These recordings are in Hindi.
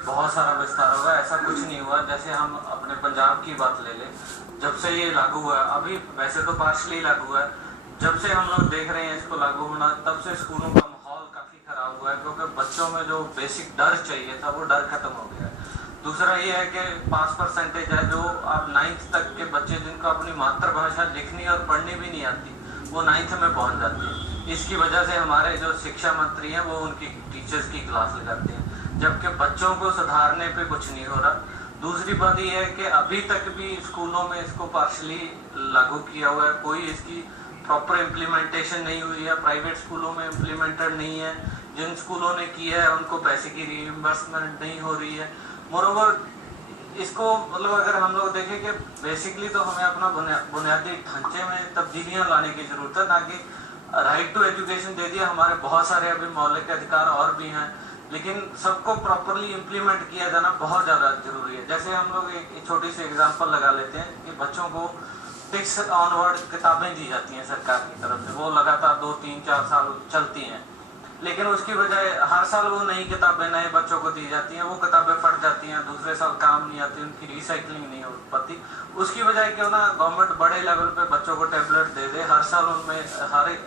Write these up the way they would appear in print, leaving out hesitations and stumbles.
बहुत सारा विस्तार होगा, ऐसा कुछ नहीं हुआ। जैसे हम अपने पंजाब की बात ले लें, जब से ये लागू हुआ है, अभी वैसे तो पार्शली लागू हुआ है, जब से हम लोग देख रहे हैं इसको लागू होना, तब से स्कूलों का माहौल काफी खराब हुआ है, क्योंकि बच्चों में जो बेसिक डर चाहिए था वो डर खत्म हो गया है। दूसरा ये है कि पास परसेंटेज है, जो आप 9th तक के बच्चे जिनको अपनी मातृभाषा लिखनी और पढ़नी भी नहीं आती, वो 9th में पहुंच जाते हैं। इसकी वजह से हमारे जो शिक्षा मंत्री हैं वो उनकी टीचर्स की क्लास लगाते हैं, जबकि बच्चों को सुधारने पे कुछ नहीं हो रहा। दूसरी बात यह है कि अभी तक भी स्कूलों में इसको पार्शली लागू किया हुआ है, कोई इसकी प्रॉपर इम्प्लीमेंटेशन नहीं हुई है। प्राइवेट स्कूलों में इम्प्लीमेंटेड नहीं है, जिन स्कूलों ने किया है उनको पैसे की रीइंबर्समेंट नहीं हो रही है। मोरोवर इसको मतलब अगर हम लोग देखें कि बेसिकली तो हमें अपना बुनियादी ढांचे में तब्दीलियां लाने की जरूरत है, ना कि राइट टू एजुकेशन दे दिया। हमारे बहुत सारे अभी मौलिक अधिकार और भी हैं, लेकिन सबको प्रॉपरली इम्प्लीमेंट किया जाना बहुत ज़्यादा जरूरी है। जैसे हम लोग एक छोटी सी एग्जांपल लगा लेते हैं कि बच्चों को 6 ऑनवर्ड किताबें दी जाती हैं सरकार की तरफ से, वो लगातार 2, 3, 4 साल चलती हैं, लेकिन उसकी बजाय हर साल वो नई किताबें नए बच्चों को दी जाती हैं, वो किताबें फट जाती हैं, दूसरे साल काम नहीं आती, उनकी रिसाइकलिंग नहीं हो पाती। उसकी बजाय क्यों ना गवर्नमेंट बड़े लेवल पे बच्चों को टैबलेट दे दे, हर साल उनमें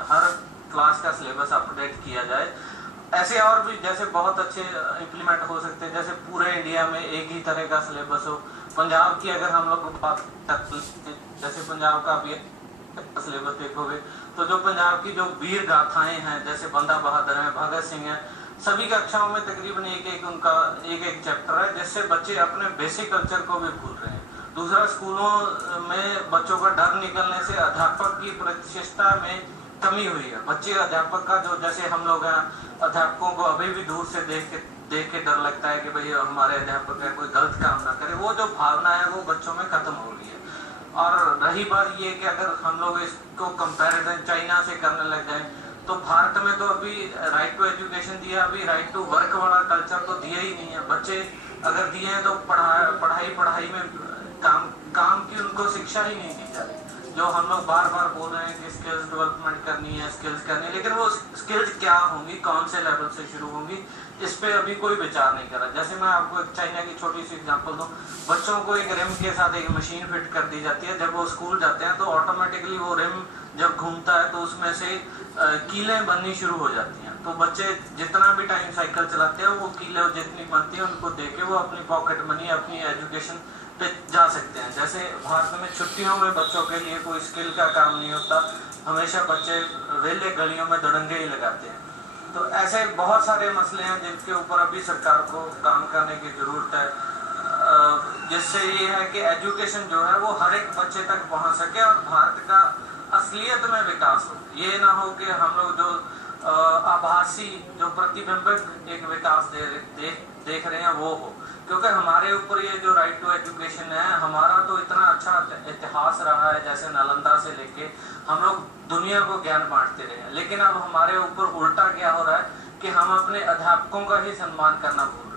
हर क्लास का सिलेबस अपडेट किया जाए। ऐसे और भी जैसे बहुत अच्छे इम्प्लीमेंट हो सकते हैं, जैसे पूरे इंडिया में एक ही तरह का सिलेबस हो। पंजाब की अगर हम लोग बात करते हैं, जैसे पंजाब का भी सिलेबस देखोगे तो जो पंजाब की जो वीर गाथाएं हैं, जैसे बंदा बहादुर है, भगत सिंह है, सभी कक्षाओं में तकरीबन एक चैप्टर है, जिससे बच्चे अपने बेसिक कल्चर को भी भूल रहे हैं। दूसरा, स्कूलों में बच्चों का डर निकलने से अध्यापक की प्रतिष्ठा में कमी हुई है। बच्चे अध्यापक का जो, जैसे हम लोग हैं, अध्यापकों को अभी भी दूर से देख के डर लगता है कि भाई हमारे अध्यापक है, कोई गलत काम ना करे, वो जो भावना है वो बच्चों में खत्म हो रही है। और रही बात ये कि अगर हम लोग इसको कंपैरिजन चाइना से करने लग जाए, तो भारत में तो अभी राइट टू एजुकेशन दिया, अभी राइट टू वर्क वाला कल्चर तो दिया ही नहीं है। बच्चे अगर दिए हैं तो पढ़ाई में काम की उनको शिक्षा ही नहीं दी जा रही। जो हम लोग बार बार बोल रहे हैं कि स्किल्स डेवलपमेंट करनी है, स्किल्स करनी है, लेकिन वो स्किल्स क्या होंगी, कौन से लेवल से शुरू होंगी, इस पे अभी कोई विचार नहीं कर रहा। जैसे मैं आपको एक चाइना की छोटी सी एग्जांपल दूं, बच्चों को एक रिम के साथ एक मशीन फिट कर दी जाती है। जब वो स्कूल जाते हैं तो ऑटोमेटिकली वो रिम जब घूमता है तो उसमें से कीलें बननी शुरू हो जाती हैं। तो बच्चे जितना भी टाइम साइकिल चलाते हैं, वो कीलें जितनी बनती है उनको देख के वो अपनी पॉकेट मनी, अपनी एजुकेशन पे जा सकते हैं। जैसे भारत में छुट्टियों में बच्चों के लिए कोई स्किल का काम नहीं होता, हमेशा बच्चे वेले गलियों में दड़ंगे ही लगाते हैं। तो ऐसे बहुत सारे मसले हैं जिनके ऊपर अभी सरकार को काम करने की जरूरत है, जिससे ये है कि एजुकेशन जो है वो हर एक बच्चे तक पहुंच सके और भारत का असलियत में विकास हो। ये ना हो कि हम लोग जो आभासी, जो प्रतिबिंबित एक विकास देख रहे हैं वो हो। क्योंकि हमारे ऊपर ये जो राइट टू एजुकेशन है, हमारा तो इतना अच्छा इतिहास रहा है, जैसे नालंदा से लेके हम लोग दुनिया को ज्ञान बांटते रहे हैं, लेकिन अब हमारे ऊपर उल्टा क्या हो रहा है कि हम अपने अध्यापकों का ही सम्मान करना भूल रहे हैं।